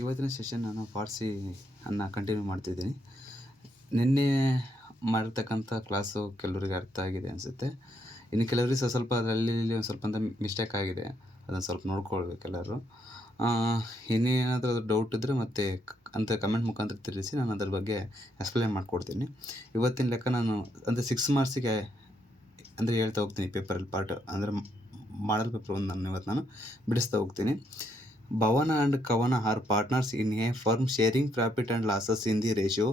ಇವತ್ತಿನ ಸೆಷನ್ ನಾನು Farsi continue ಮಾಡ್ತಿದ್ದೀನಿ. ನಿನ್ನೆ ಮಾಡಿರ್ತಕ್ಕಂಥ ಕ್ಲಾಸು ಕೆಲವರಿಗೆ ಅರ್ಥ ಆಗಿದೆ ಅನಿಸುತ್ತೆ. ಇನ್ನು ಕೆಲವರಿಗೆ ಸ್ವಲ್ಪ ಅದರಲ್ಲಿ ಇಲ್ಲಿ ಒಂದು ಸ್ವಲ್ಪ ಮಿಸ್ಟೇಕ್ ಆಗಿದೆ. ಅದನ್ನು ಸ್ವಲ್ಪ ನೋಡ್ಕೊಳ್ಬೇಕು ಎಲ್ಲರೂ. ಇನ್ನೇನಾದರೂ ಅದು ಡೌಟ್ ಇದ್ದರೆ ಮತ್ತೆ ಅಂತ ಕಮೆಂಟ್ ಮುಖಾಂತರ ತಿಳಿಸಿ, ನಾನು ಅದ್ರ ಬಗ್ಗೆ ಎಕ್ಸ್ಪ್ಲೇನ್ ಮಾಡಿಕೊಡ್ತೀನಿ. ಇವತ್ತಿನ ಲೆಕ್ಕ ನಾನು ಅಂದರೆ 6 ಮಾರ್ಕ್ಸಿಗೆ ಅಂದರೆ ಹೇಳ್ತಾ ಹೋಗ್ತೀನಿ. ಪೇಪರಲ್ಲಿ ಪಾರ್ಟ್ ಅಂದರೆ ಮಾಡಲ್ ಪೇಪರ್ ಒಂದು ನಾನು ಬಿಡಿಸ್ತಾ ಹೋಗ್ತೀನಿ. Bhavana and Kavana are partners in a firm sharing profit and losses in the ratio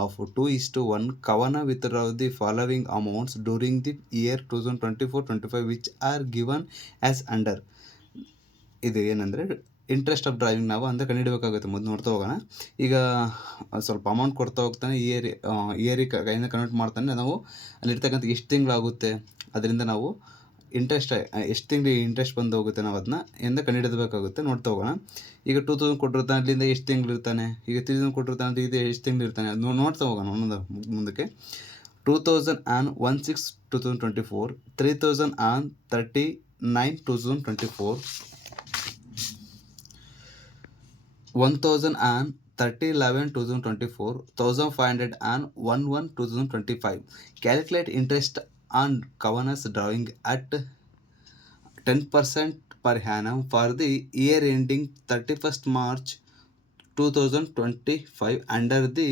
of 2:1. Kavana withdraw the following amounts during the year 2024-25 which are given as under. ಇದು ಏನಂದರೆ interest of driving ನಾವು ಅಂದರೆ ಕಂಡುಹಿಡಬೇಕಾಗುತ್ತೆ. ಮೊದಲು ನೋಡ್ತಾ ಹೋಗೋಣ. ಈಗ ಸ್ವಲ್ಪ amount ಕೊಡ್ತಾ ಹೋಗ್ತಾನೆ, ಇಯರಿಗೆ ಕೈಯಿಂದ ಕನ್ವರ್ಟ್ ಮಾಡ್ತಾನೆ. ನಾವು ಅಲ್ಲಿರ್ತಕ್ಕಂಥ ಎಷ್ಟು ತಿಂಗಳಾಗುತ್ತೆ ಅದರಿಂದ ನಾವು ಇಂಟ್ರೆಸ್ಟ್ ಎಷ್ಟು ತಿಂಗಳಿಗೆ ಇಂಟ್ರೆಸ್ಟ್ ಬಂದು ಹೋಗುತ್ತೆ, ನಾವು ಅದನ್ನ ಕಂಡುಹಿಡಬೇಕಾಗುತ್ತೆ. ನೋಡ್ತಾ ಹೋಗೋಣ. ಈಗ 2000 ಕೊಟ್ಟಿರ್ತಾನೆ, ಅಲ್ಲಿಂದ ಎಷ್ಟು ತಿಂಗಳಿರ್ತಾನೆ. ಈಗ 3000 ಕೊಟ್ಟಿರ್ತಾನೆ, ಅದು ಇದು ಎಷ್ಟು ತಿಂಗಳಿರ್ತಾನೆ, ಅದು ನೋಡ್ತಾ ಹೋಗೋಣ ಒಂದೊಂದು ಮುಂದಕ್ಕೆ. 2000 on 1/6/2024, 3000 on 30/9/2024, 1000 on 30/11/2024, 1500 on 1/1/2025. Calculate interest on Kavana's drawing at 10% per annum for the year ending 31st March 2025 under the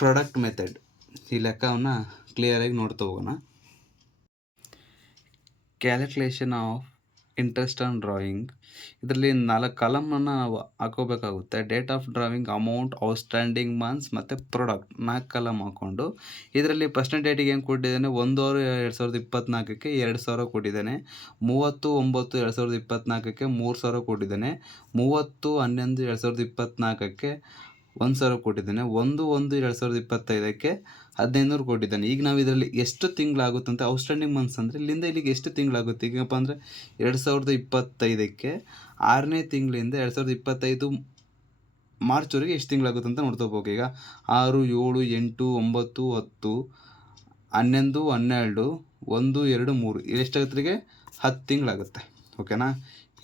product method. ಈ ಲೆಕ್ಕವನ್ನು ಕ್ಲಿಯರಾಗಿ ನೋಡ್ತಾ ಹೋಗೋಣ. Calculation of interest on drawing. ಇದರಲ್ಲಿ 4 ಕಾಲಮನ್ನು ನಾವು ಹಾಕೋಬೇಕಾಗುತ್ತೆ. Date of drawing, amount, outstanding months ಮತ್ತು ಪ್ರಾಡಕ್ಟ್ 4 ಕಾಲಮ್ ಹಾಕ್ಕೊಂಡು ಇದರಲ್ಲಿ ಫಸ್ಟ್ನೇ ಡೇಟಿಗೆ ಏನು ಕೊಟ್ಟಿದ್ದಾನೆ, 1/6/2024ಕ್ಕೆ 2000 ಕೊಟ್ಟಿದ್ದಾನೆ. 30/9/2024ಕ್ಕೆ 3000 ಕೊಟ್ಟಿದ್ದಾನೆ. 30/11/2024ಕ್ಕೆ 1000 ಕೊಟ್ಟಿದ್ದಾನೆ. 1/1/2025ಕ್ಕೆ 1500 ಕೊಟ್ಟಿದ್ದಾನೆ. ಈಗ ನಾವು ಇದರಲ್ಲಿ ಎಷ್ಟು ತಿಂಗಳಾಗುತ್ತೆ ಅಂತ ಔಟ್ಸ್ಟ್ಯಾಂಡಿಂಗ್ ಮಂತ್ಸ್ ಅಂದರೆ ಇಲ್ಲಿಂದ ಇಲ್ಲಿಗೆ ಎಷ್ಟು ತಿಂಗಳಾಗುತ್ತೆ. ಈಗಪ್ಪ ಅಂದರೆ 2025ಕ್ಕೆ 6ನೇ ತಿಂಗಳಿಂದ 2025 ಮಾರ್ಚ್ವರೆಗೆ ಎಷ್ಟು ತಿಂಗಳಾಗುತ್ತೆ ಅಂತ ನೋಡ್ತಾ ಹೋಗ್ಬೇಕು. ಈಗ 6, 7, 8, 9, 10, 11, 12, 1, 2, 3 ಎಷ್ಟಾಗುತ್ತೆ, 10 ತಿಂಗಳಾಗುತ್ತೆ. ಓಕೆನಾ.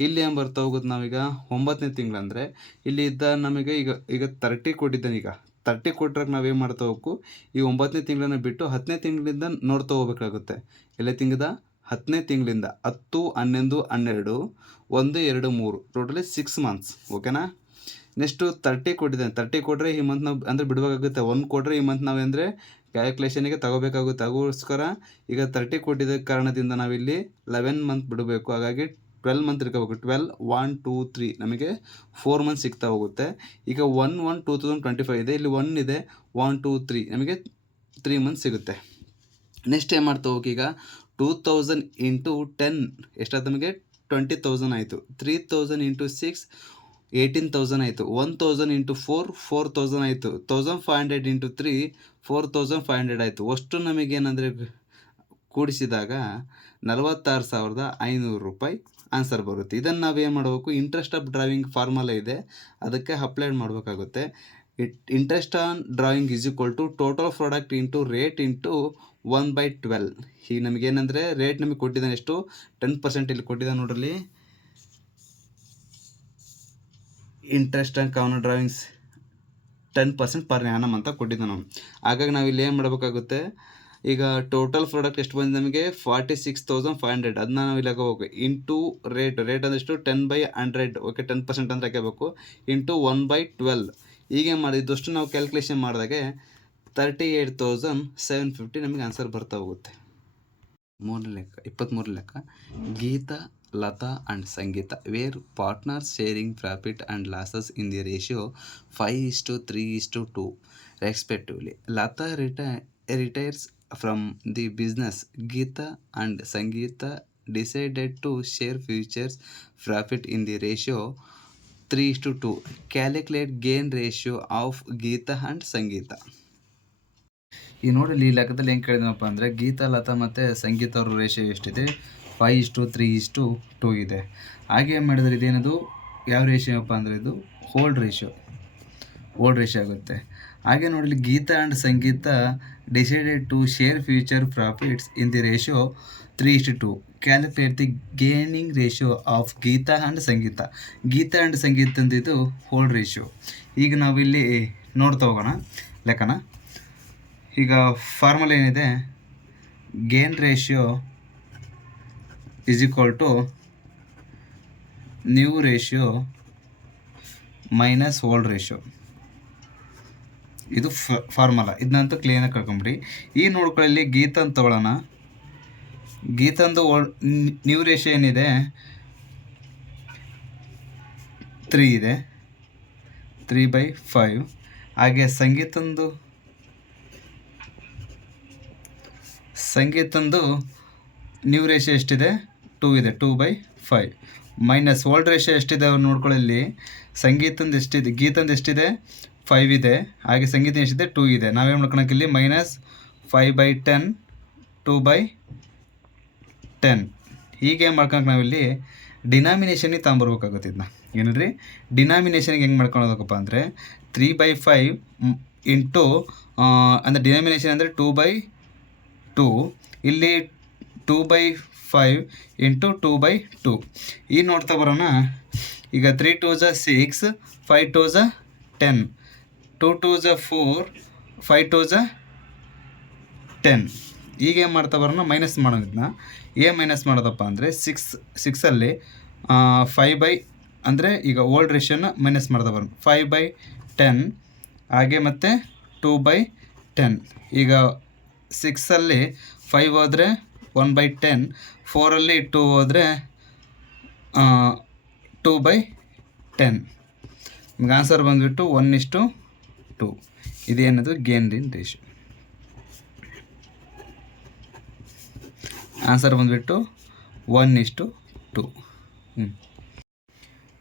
ಇಲ್ಲಿ ಏನು ಬರ್ತಾ ಹೋಗುತ್ತೆ, ನಾವೀಗ 9ನೇ ತಿಂಗಳಂದರೆ ಇಲ್ಲಿ ಇದ್ದ ನಮಗೆ ಈಗ 30 ಕೊಟ್ಟಿದ್ದಾನೆ. ಈಗ 30 ಕೊಟ್ಟರೆ ನಾವೇನು ಮಾಡ್ತಾ ಹೋಗ್ಬೇಕು, ಈ 9ನೇ ತಿಂಗಳನ್ನ ಬಿಟ್ಟು 10ನೇ ತಿಂಗಳಿಂದ ನೋಡ್ತಾ ಹೋಗ್ಬೇಕಾಗುತ್ತೆ. ಎಲ್ಲೇ ತಿಂಗಳದ 10ನೇ ತಿಂಗಳಿಂದ 10, 11, 12, 1, 2, 3 ಟೋಟಲಿ 6 ಮಂತ್ಸ್. ಓಕೆನಾ. ನೆಕ್ಸ್ಟು 30 ಕೊಟ್ಟಿದ್ದಾನೆ. 30 ಕೊಟ್ಟರೆ ಈ ಮಂತ್ ನಾವು ಅಂದರೆ ಬಿಡಬೇಕಾಗುತ್ತೆ. 1 ಕೊಟ್ಟರೆ ಈ ಮಂತ್ ನಾವೆಂದರೆ ಕ್ಯಾಲ್ಕುಲೇಷನಿಗೆ ತಗೋಬೇಕಾಗುತ್ತೆ. ಅದಕ್ಕೋಸ್ಕರ ಈಗ 30 ಕೊಟ್ಟಿದ್ದ ಕಾರಣದಿಂದ ನಾವಿಲ್ಲಿ 11 ಮಂತ್ ಬಿಡಬೇಕು. ಹಾಗಾಗಿ 12 ಮಂತ್ ಇರ್ಕೋಬೇಕು. 12, 1, 2, 3 ನಮಗೆ 4 ಮಂತ್ ಸಿಗ್ತಾ ಹೋಗುತ್ತೆ. ಈಗ 1/1/2025 ಇದೆ, ಇಲ್ಲಿ 1 ಇದೆ, 1, 2, 3 ನಮಗೆ 3 ಮಂತ್ ಸಿಗುತ್ತೆ. ನೆಕ್ಸ್ಟ್ ಏನು ಮಾಡ್ತಾ ಹೋಗಿ, ಈಗ 2000 × 10 ಎಷ್ಟಾಯ್ತು ನಮಗೆ 20,000 ಆಯಿತು. 3000 × 6 18,000 ಆಯಿತು. 1000 × 4 4,000 ಆಯಿತು. 1500 × 3 4500 ಆಯಿತು. ಅಷ್ಟು ನಮಗೇನಂದರೆ ಕೂಡಿಸಿದಾಗ 46,500 ರೂಪಾಯಿ ಆನ್ಸರ್ ಬರುತ್ತೆ. ಇದನ್ನು ನಾವೇನು ಮಾಡಬೇಕು, ಇಂಟ್ರೆಸ್ಟ್ ಆಫ್ ಡ್ರಾವಿಂಗ್ ಫಾರ್ಮುಲಾ ಇದೆ, ಅದಕ್ಕೆ ಅಪ್ಲೈ ಮಾಡಬೇಕಾಗುತ್ತೆ. Interest on drawing is equal to total product into rate into 1/12. ಈಗ ನಮಗೇನೆಂದರೆ ರೇಟ್ ನಮಗೆ ಕೊಟ್ಟಿದ್ದಾನೆ ಎಷ್ಟು, 10% ಇಲ್ಲಿ ಕೊಟ್ಟಿದ್ದಾನೆ ನೋಡ್ರಲ್ಲಿ. ಇಂಟ್ರೆಸ್ಟ್ ಆನ್ ಕವನ ಡ್ರಾವಿಂಗ್ಸ್ 10% ಪರ್ ಆ್ಯನಮ್ ಅಂತ ಕೊಟ್ಟಿದ್ದಾನೆ. ಹಾಗಾಗಿ ನಾವು ಇಲ್ಲಿ ಏನು ಮಾಡಬೇಕಾಗುತ್ತೆ, ಈಗ ಟೋಟಲ್ ಪ್ರಾಡಕ್ಟ್ ಎಷ್ಟು ಬಂದಿದೆ ನಮಗೆ 46,500. ಅದನ್ನ ನಾವು ಇಲ್ಲಿ ಹಾಕೋಬೇಕು ಇಂಟು ರೇಟ್ ಅಂದರೆ ಎಷ್ಟು 10/100. ಓಕೆ, 10% ಅಂತ ಹಾಕಬೇಕು ಇಂಟು 1/12. ಹೀಗೆ ಮಾಡಿದ್ದಷ್ಟು ನಾವು ಕ್ಯಾಲ್ಕುಲೇಷನ್ ಮಾಡಿದಾಗೆ 38,750 ನಮಗೆ ಆನ್ಸರ್ ಬರ್ತಾ ಹೋಗುತ್ತೆ. 23 ಲೆಕ್ಕ. Geeta, Latha and Sangeeta were partners sharing profit and losses in the ratio 5:3:2 respectively. Latha retires from the business. Geeta and Sangeeta decided to share futures profit in the ratio 3:2. Calculate gain ratio of Geeta and Sangeeta. ಈ ನೋಡಲಿ, ಈ ಲೆಕ್ಕದಲ್ಲಿ ಹೆಂಗೆ ಕೇಳಿದನಪ್ಪ ಅಂದರೆ ಗೀತಾ, ಲತಾ ಮತ್ತು ಸಂಗೀತ ಅವ್ರ ratio ಎಷ್ಟಿದೆ, 5:3:2 ಇದೆ. ಹಾಗೆ ಏನು ಮಾಡಿದರೆ ಇದೇನದು ಯಾವ ರೇಷಿಯೋ ಅಪ್ಪ ಅಂದರೆ ಇದು ಓಲ್ಡ್ ರೇಷಿಯೋ ಆಗುತ್ತೆ. ಹಾಗೆ ನೋಡಲಿ, Geeta and Sangeeta decided to share future profits in the ratio 3:2. Calculate the gaining ratio of Geeta and Sangeeta. Geeta and Sangeeta ಅಂದಿದ್ದು ಹೋಲ್ಡ್ ರೇಷಿಯೋ. ಈಗ ನಾವಿಲ್ಲಿ ನೋಡ್ತಾ ಹೋಗೋಣ ಲೆಕ್ಕನ. ಈಗ ಫಾರ್ಮುಲಾ ಏನಿದೆ, gain ratio is equal to new ratio minus old ratio. ಇದು ಫಾರ್ಮುಲಾ. ಇದನ್ನಂತೂ ಕ್ಲೀನಾಗಿ ಕಳ್ಕೊಂಬಿಡಿ. ಈ ನೋಡ್ಕೊಳ್ಳಿ, ಗೀತ ಅಂತ ತಗೊಳ್ಳೋಣ. ಗೀತಂದು ನ್ಯೂ ರೇಷಿಯೋ ಏನಿದೆ 3 ಇದೆ, 3/5. ಹಾಗೆ ಸಂಗೀತಂದು ನ್ಯೂ ರೇಷಿಯೋ ಎಷ್ಟಿದೆ, 2 ಇದೆ, 2/5. ಮೈನಸ್ ಓಲ್ಡ್ ರೇಷಿಯೋ ಎಷ್ಟಿದೆ ನೋಡ್ಕೊಳ್ಳಿ. ಸಂಗೀತಂದು ಎಷ್ಟಿದೆ, ಗೀತಂದು ಎಷ್ಟಿದೆ, 5 ಇದೆ. ಹಾಗೆ ಸಂಗೀತ ಎಷ್ಟಿದೆ, 2 ಇದೆ. ನಾವೇನು ಮಾಡ್ಕೊಳಕ್ಕಿಲ್ಲಿ -5/10 2/10. ಹೀಗೆ ಮಾಡ್ಕೊಳಕ್ಕೆ ನಾವಿಲ್ಲಿ ಡಿನಾಮಿನೇಷನಿಗೆ ತಗೊಂಬರ್ಬೇಕಾಗುತ್ತೆ. ಇದನ್ನ ಏನ್ರಿ ಡಿನಾಮಿನೇಷನ್ಗೆ ಹೆಂಗೆ ಮಾಡ್ಕೊಳೋದಕ್ಕಪ್ಪ ಅಂದರೆ 3/5 ಇಂಟು ಅಂದರೆ ಡಿನಾಮಿನೇಷನ್ ಅಂದರೆ 2/2. ಇಲ್ಲಿ 2/5 ಇಂಟು 2/2. ಈ ನೋಡ್ತಾ ಬರೋಣ. ಈಗ 3 2s 6, 5 2s 10, 2 2s 4, 5 2s 10. ಈಗ ಏನು ಮಾಡ್ತಾ ಬರೋಣ, ಮೈನಸ್ ಮಾಡೋದನ್ನ. ಮೈನಸ್ ಮಾಡೋದಪ್ಪ ಅಂದರೆ 6ಅಲ್ಲಿ 5 ಅಂದರೆ ಈಗ ಓಲ್ಡ್ ರೇಷಿಯೋನ ಮೈನಸ್ ಮಾಡ್ತಾ ಬರೋಣ. 5/10 ಹಾಗೆ ಮತ್ತು 2/10. ಈಗ 6ಅಲ್ಲಿ 5 ಹೋದರೆ 1/10, 4ಅಲ್ಲಿ 2 ಹೋದರೆ 2/10. ನಿಮ್ಗೆ ಆನ್ಸರ್ ಬಂದುಬಿಟ್ಟು 1:2. ಇದೇನದು ಗೇನ್ ರೇಷಿಯೋ. ಆನ್ಸರ್ ಬಂದುಬಿಟ್ಟು 1:2.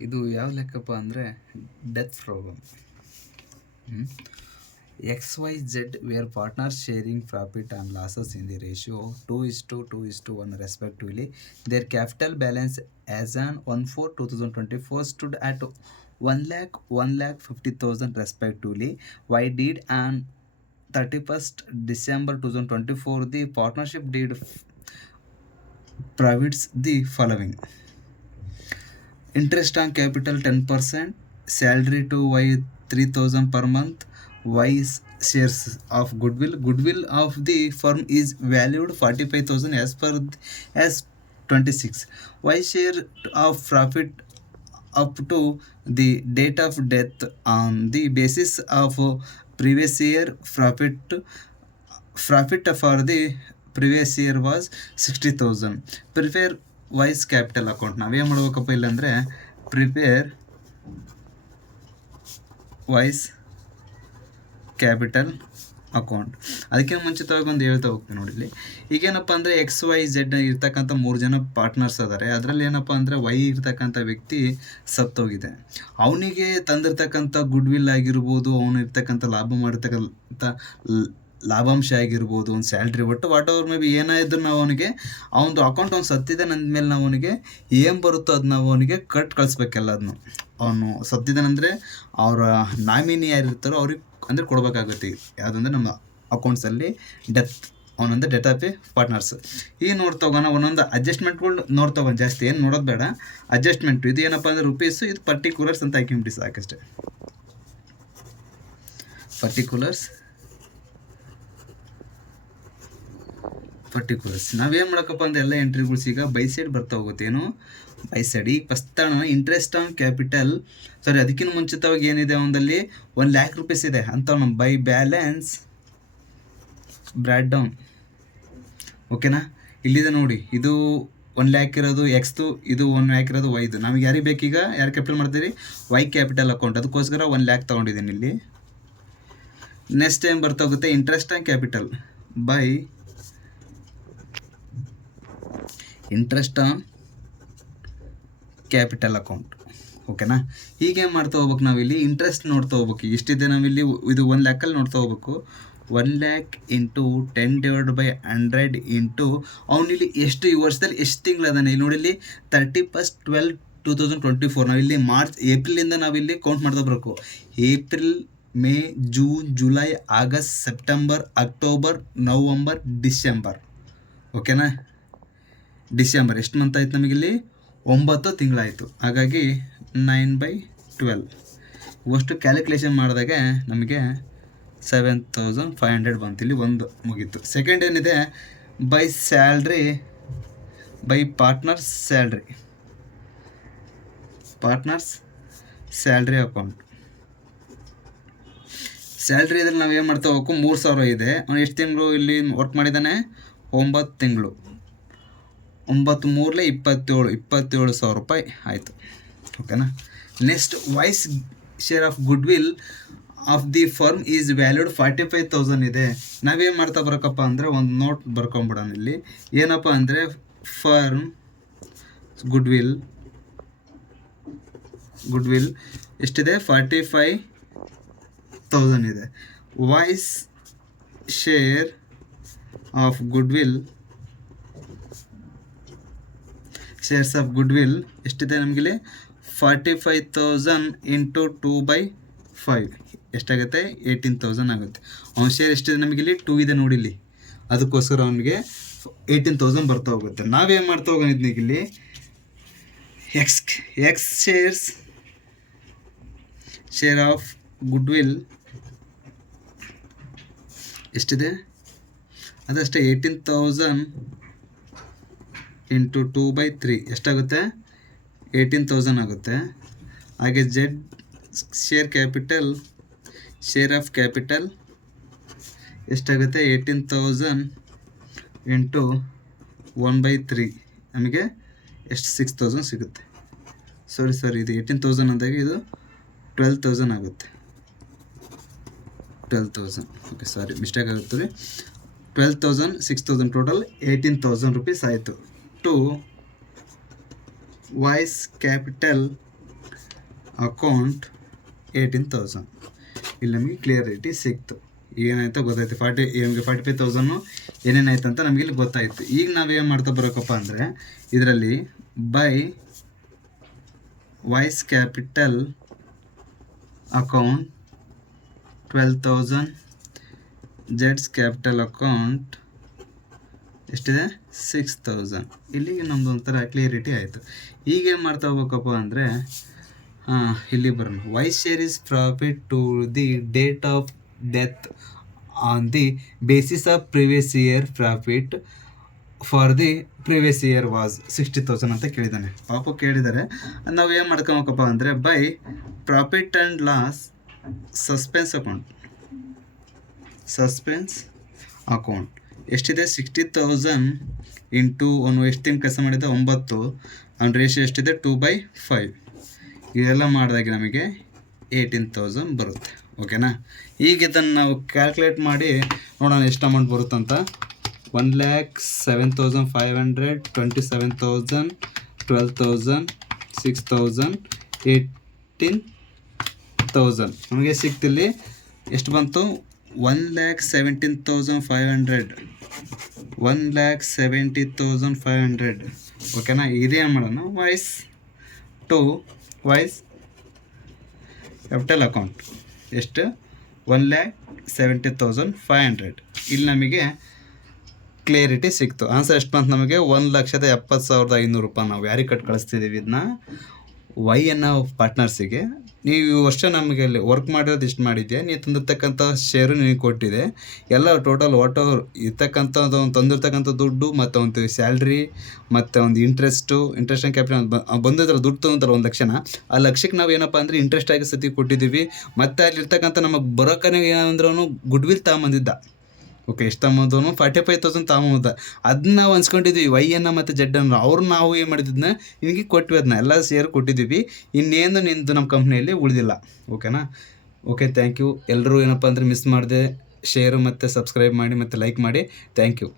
ಇದು ಯಾವ ಲೆಕ್ಕಪ್ಪ ಅಂದರೆ death problem. XYZ were partners sharing profit and losses in the ratio 2:2:1 respectively. Their capital balance as on 1/4/2024 stood at 1,50,000 respectively. Why did on 31st December 2024 the partnership did provides the following: interest on capital 10%, salary to Y 3,000 per month, Y shares of goodwill of the firm is valued 45,000 as 26. Y share of profit up to the date of death on the basis of previous year profit for the previous year was 60,000. Prepare Y's capital account. ನಾವೇನು ಮಾಡ್ಬೇಕಪ್ಪ ಇಲ್ಲಾಂದರೆ prepare Y's capital account. ಅದಕ್ಕೆ ಮುಂಚಿತವಾಗಿ ಒಂದು ಹೇಳ್ತಾ ಹೋಗ್ತೀನಿ ನೋಡಿ. ಇಲ್ಲಿ ಈಗೇನಪ್ಪ ಅಂದರೆ XYZ ಇರ್ತಕ್ಕಂಥ 3 ಜನ ಪಾರ್ಟ್ನರ್ಸ್ ಅದಾರೆ. ಅದರಲ್ಲಿ ಏನಪ್ಪ ಅಂದರೆ Y ಇರ್ತಕ್ಕಂಥ ವ್ಯಕ್ತಿ ಸತ್ತೋಗಿದೆ. ಅವನಿಗೆ ತಂದಿರ್ತಕ್ಕಂಥ ಗುಡ್ವಿಲ್ ಆಗಿರ್ಬೋದು, ಅವನು ಇರ್ತಕ್ಕಂಥ ಮಾಡಿರ್ತಕ್ಕಂಥ ಲಾಭಾಂಶ ಆಗಿರ್ಬೋದು, ಒಂದು ಸ್ಯಾಲ್ರಿ, ಒಟ್ಟು ವಾಟ್ ಎವರ್ ಮೇ ಬಿ ಏನಾದರೂ ನಾವು ಅವನಿಗೆ ಅವನದು ಅಕೌಂಟ್ ಅವ್ನು ಸತ್ತಿದ್ದಾನೆ ಅಂದಮೇಲೆ ನಾವು ಅವನಿಗೆ ಏನು ಬರುತ್ತೋ ಅದು ನಾವು ಅವನಿಗೆ ಕಳಿಸ್ಬೇಕೆಲ್ಲ. ಅದನ್ನು ಅವನು ಸತ್ತಿದ್ದಾನಂದರೆ ಅವರ ನಾಮಿನಿ ಯಾರಿರ್ತಾರೋ ಅವ್ರಿಗೆ ಅಂದರೆ ಕೊಡಬೇಕಾಗುತ್ತೆ. ಯಾವುದಂದ್ರೆ ನಮ್ಮ ಅಕೌಂಟ್ಸಲ್ಲಿ ಅವನಂದ್ರೆ ಡೆತ್ ಆಫ್ ಎ ಪಾರ್ಟ್ನರ್ಸ್. ಈಗ ನೋಡ್ತಾ ಹೋಗೋಣ, ಒಂದೊಂದು ಅಡ್ಜಸ್ಟ್ಮೆಂಟ್ಗಳು ನೋಡ್ತಾ ಹೋಗೋಣ. ಜಾಸ್ತಿ ಏನು ನೋಡೋದು ಬೇಡ. ಅಡ್ಜಸ್ಟ್ಮೆಂಟು ಇದು ಏನಪ್ಪ ಅಂದರೆ ರುಪೀಸು, ಇದು ಪರ್ಟಿಕ್ಯುಲರ್ಸ್ ಅಂತ ಹಾಕಿಬಿಟ್ಟು ಸಾಕಷ್ಟೇ. ಪರ್ಟಿಕ್ಯುಲರ್ಸ್ ನಾವೇನು ಮಾಡೋಕ್ಕಪ್ಪ ಅಂದರೆ ಎಲ್ಲ ಎಂಟ್ರಿಗಳ್ಸ್ ಈಗ ಬೈ ಸೈಡ್ ಬರ್ತಾ ಹೋಗುತ್ತೆ. ಏನು ಬೈ ಸೈಡ್. ಈಗ ಫಸ್ಟ್ ಇಂಟ್ರೆಸ್ಟ್ ಆನ್ ಕ್ಯಾಪಿಟಲ್, ಸಾರಿ ಅದಕ್ಕಿಂತ ಮುಂಚಿತವಾಗಿ ಏನಿದೆ ಅವನಲ್ಲಿ 1,00,000 ರೂಪೀಸ್ ಇದೆ ಅಂತ ನಮ್ಮ ಬೈ ಬ್ಯಾಲೆನ್ಸ್ ಬ್ರ್ಯಾಡ್ ಡೌನ್. ಓಕೆನಾ, ಇಲ್ಲಿದೆ ನೋಡಿ. ಇದು 1,00,000 ಇರೋದು ಎಕ್ಸ್ದು, ಇದು 1,00,000 ಇರೋದು ವೈದು. ನಮಗೆ ಯಾರಿಗೆ ಬೇಕೀಗ, ಯಾರು ಕ್ಯಾಪಿಟಲ್ ಮಾಡ್ತೀರಿ, ವೈ ಕ್ಯಾಪಿಟಲ್ ಅಕೌಂಟ್. ಅದಕ್ಕೋಸ್ಕರ 1,00,000 ತೊಗೊಂಡಿದ್ದೀನಿ ಇಲ್ಲಿ. ನೆಕ್ಸ್ಟ್ ಟೈಮ್ ಬರ್ತಾ ಹೋಗುತ್ತೆ interest on capital by interest on capital account. ಓಕೆನಾ, ಹೀಗೆ ಮಾಡ್ತಾ ಹೋಗ್ಬೇಕು. ನಾವಿಲ್ಲಿ ಇಂಟ್ರೆಸ್ಟ್ ನೋಡ್ತಾ ಹೋಗ್ಬೇಕು. ಎಷ್ಟಿದೆ ನಾವಿಲ್ಲಿ, ಇದು 1,00,000 ನೋಡ್ತಾ ಹೋಗ್ಬೇಕು. 1,00,000 ಇಂಟು 10/100 ಇಂಟು ಅವನಿಲ್ಲಿ ಎಷ್ಟು ಈ ವರ್ಷದಲ್ಲಿ ಎಷ್ಟು ತಿಂಗಳದಾನೆ ಇಲ್ಲಿ ನೋಡಿ. ಇಲ್ಲಿ 31st 12/2024. ನಾವಿಲ್ಲಿ ಏಪ್ರಿಲಿಂದ ನಾವಿಲ್ಲಿ ಕೌಂಟ್ ಮಾಡ್ತಾ ಬರಬೇಕು. April, May, June, July, August, September, October, November, December. ಓಕೆನಾ, ಡಿಸೆಂಬರ್ ಎಷ್ಟು ಮಂತ್ ಆಯ್ತು ನಮಗಿಲ್ಲಿ 9 ತಿಂಗಳಾಯಿತು. ಹಾಗಾಗಿ 9/12 ಇವಷ್ಟು ಕ್ಯಾಲ್ಕುಲೇಷನ್ ಮಾಡಿದಾಗ ನಮಗೆ 7,500 ಬಂತು. ಇಲ್ಲಿ ಒಂದು ಮುಗೀತು. ಸೆಕೆಂಡ್ ಏನಿದೆ, by salary by partners salary account. Salary ಇದ್ರಲ್ಲಿ ನಾವು ಏನು ಮಾಡ್ತಾ ಹೋಗ್ಬೇಕು, 3,000 ಇದೆ. ಅವ್ನು ಎಷ್ಟು ತಿಂಗಳು ಇಲ್ಲಿ ವರ್ಕ್ ಮಾಡಿದ್ದಾನೆ, 9 ತಿಂಗಳು. 9 3 27,000 ರೂಪಾಯಿ ಆಯಿತು. ಓಕೆನಾ. Next, Y's share of goodwill of the firm is valued 45,000 ಇದೆ. ನಾವೇನು ಮಾಡ್ತಾ ಬರೋಕಪ್ಪ ಅಂದರೆ ಒಂದು ನೋಟ್ ಬರ್ಕೊಂಬಿಡೋಣ ಇಲ್ಲಿ. ಏನಪ್ಪ ಅಂದರೆ ಫರ್ಮ್ ಗುಡ್ ವಿಲ್ ಎಷ್ಟಿದೆ, 45,000 ಇದೆ. Y's share of goodwill shares of goodwill ಎಷ್ಟಿದೆ ನಮಗಿಲ್ಲಿ, 45,000 ಇಂಟು 2/5 ಎಷ್ಟಾಗುತ್ತೆ, 18,000 ಆಗುತ್ತೆ. ಅವನ ಶೇರ್ ಎಷ್ಟಿದೆ ನಮಗಿಲ್ಲಿ, 2 ಇದೆ ನೋಡಿಲ್ಲಿ. ಅದಕ್ಕೋಸ್ಕರ ಅವನಿಗೆ 18,000 ಬರ್ತಾ ಹೋಗುತ್ತೆ. ನಾವೇನು ಮಾಡ್ತಾ ಹೋಗೋಣ ಇಲ್ಲಿ, X share of goodwill ಎಷ್ಟಿದೆ, ಅದಷ್ಟೇ 18,000 ಇಂಟು 2/3 ಎಷ್ಟಾಗುತ್ತೆ, 18,000 ಆಗುತ್ತೆ. ಹಾಗೆ ಜೆಡ್ ಶೇರ್ ಆಫ್ ಕ್ಯಾಪಿಟಲ್ ಎಷ್ಟಾಗುತ್ತೆ, 18,000 ಇಂಟು 1/3 ನಮಗೆ ಎಷ್ಟು, 6,000 ಸಿಗುತ್ತೆ. ಸಾರಿ ಇದು 18,000 ಅಂದಾಗ ಇದು 12,000 ಆಗುತ್ತೆ. 12,000 ಓಕೆ, ಸಾರಿ ಮಿಸ್ಟೇಕ್ ಆಗುತ್ತೆ ರೀ. 12,000 6,000 ಟೋಟಲ್ 18,000 rupees ಆಯಿತು. To Y's capital account 18,000. ಇಲ್ಲಿ ನಮಗೆ ಕ್ಲಿಯರಿಟಿ ಸಿಕ್ತು. ಏನಾಯ್ತು ಗೊತ್ತಾಯ್ತು, 45,000 ಏನೇನಾಯ್ತು ಅಂತ ನಮಗೆ ಇಲ್ಲಿ ಗೊತ್ತಾಯಿತು. ಈಗ ನಾವೇನು ಮಾಡ್ತಾ ಬರೋಕಪ್ಪ ಅಂದರೆ ಇದರಲ್ಲಿ ಬೈ ವೈಸ್ ಕ್ಯಾಪಿಟಲ್ ಅಕೌಂಟ್ 12,000, ಜೆಡ್ಸ್ ಕ್ಯಾಪಿಟಲ್ ಅಕೌಂಟ್ ಎಷ್ಟಿದೆ, 6,000. ಇಲ್ಲಿಗೆ ನಮ್ಮದು ಒಂಥರ ಕ್ಲಿಯರಿಟಿ ಆಯಿತು. ಈಗೇನು ಮಾಡ್ತಾ ಹೋಗ್ಬೇಕಪ್ಪ ಅಂದರೆ ಇಲ್ಲಿ ಬರೋಣ. Y's share is profit to the date of death on the basis of previous year profit for the previous year was 60,000 ಅಂತ ಕೇಳಿದ್ದಾನೆ. ಪಾಪ ಕೇಳಿದ್ದಾರೆ. ನಾವು ಏನು ಮಾಡ್ಕೊಬೇಕಪ್ಪ ಅಂದರೆ by profit and loss suspense account ಎಷ್ಟಿದೆ, 60,000 ಇಂಟು ಅವನು ಎಷ್ಟು ತಿಂಗಳು ಕೆಲಸ ಮಾಡಿದ್ದೆ, 9. ಅವ್ನ ರೇಷಿಯೋ ಎಷ್ಟಿದೆ, 2/5. ಇದೆಲ್ಲ ಮಾಡಿದಾಗ ನಮಗೆ 18,000 ಬರುತ್ತೆ. ಓಕೆನಾ. ಈಗ ಇದನ್ನು ನಾವು ಕ್ಯಾಲ್ಕುಲೇಟ್ ಮಾಡಿ ನೋಡೋಣ ಎಷ್ಟು ಅಮೌಂಟ್ ಬರುತ್ತಂತ. 1,07,500, 27,000, 12,000, 6,000, 18,000 ನಮಗೆ ಸಿಕ್ತಿಲ್ಲಿ. ಎಷ್ಟು ಬಂತು, 1,17,500. 1,70,500. ಓಕೆನಾ. ಇದೇನು ಮಾಡೋಣ, ವೈಸ್ ಕ್ಯಾಪಿಟಲ್ ಅಕೌಂಟ್ ಎಷ್ಟು, 1,70,500. ಇಲ್ಲಿ ನಮಗೆ ಕ್ಲಿಯರಿಟಿ ಸಿಕ್ತು. ಆನ್ಸರ್ ಎಷ್ಟು ಬಂತು ನಮಗೆ, 1,70,500 ರೂಪಾಯಿ ನಾವು ಯಾರಿಗೆ ಕಳಿಸ್ತಿದ್ದೀವಿ ಇದನ್ನ, ವೈ ಅನ್ನೋ ಪಾರ್ಟ್ನರ್ಸಿಗೆ. ನೀವು ವರ್ಷ ನಮಗೆ ಅಲ್ಲಿ ವರ್ಕ್ ಮಾಡಿರೋದು ಇಷ್ಟು ಮಾಡಿದ್ಯಾ, ನೀವು ತಂದಿರ್ತಕ್ಕಂಥ ಶೇರು ನಿನಗೆ ಕೊಟ್ಟಿದೆ. ಎಲ್ಲ ಟೋಟಲ್ ಇರ್ತಕ್ಕಂಥದ್ದು ತಂದಿರ್ತಕ್ಕಂಥ ದುಡ್ಡು ಮತ್ತು ಒಂದು ಸ್ಯಾಲ್ರಿ ಮತ್ತು ಒಂದು ಇಂಟ್ರೆಸ್ಟ್ ಆ್ಯಂಡ್ ಕ್ಯಾಪಿಟಲ್ ಬಂದಿದ್ರಲ್ಲ, ದುಡ್ಡು ತೊಗೊಂತಾರೆ 1,00,000. ಆ ಲಕ್ಷಕ್ಕೆ ನಾವು ಏನಪ್ಪ ಅಂದರೆ ಇಂಟ್ರೆಸ್ಟ್ ಆಗಿ ಸತಿ ಕೊಟ್ಟಿದ್ದೀವಿ. ಮತ್ತು ಅಲ್ಲಿರ್ತಕ್ಕಂಥ ನಮಗೆ ಬರೋಕನೇ ಏನಂದ್ರೂ ಗುಡ್ ವಿಲ್ ತಗೊಂಬಂದಿದ್ದ. ಓಕೆ, ಎಷ್ಟು ತಗೊಂಬಂದವನು 45,000 ತಗೊಂಬಂದ. ಅದನ್ನ ನಾವು ಅನ್ಸ್ಕೊಂಡಿದ್ವಿ ವೈ ಅನ್ನ ಮತ್ತು ಜೆಡ್ ಅನ್ನು. ಅವ್ರು ನಾವು ಏನು ಮಾಡಿದ್ನ ನಿನಗೆ ಕೊಟ್ವಿ, ಅದನ್ನ ಎಲ್ಲ ಸೇರಿ ಕೊಟ್ಟಿದ್ದೀವಿ. ಇನ್ನೇನು ನಿಂದು ನಮ್ಮ ಕಂಪ್ನಿಯಲ್ಲಿ ಉಳಿದಿಲ್ಲ. ಓಕೆನಾ. Okay, thank you. ಎಲ್ಲರೂ ಏನಪ್ಪ ಅಂದರೆ ಮಿಸ್ ಮಾಡಿದೆ ಶೇರು ಮತ್ತು ಸಬ್ಸ್ಕ್ರೈಬ್ ಮಾಡಿ ಮತ್ತು ಲೈಕ್ ಮಾಡಿ. Thank you.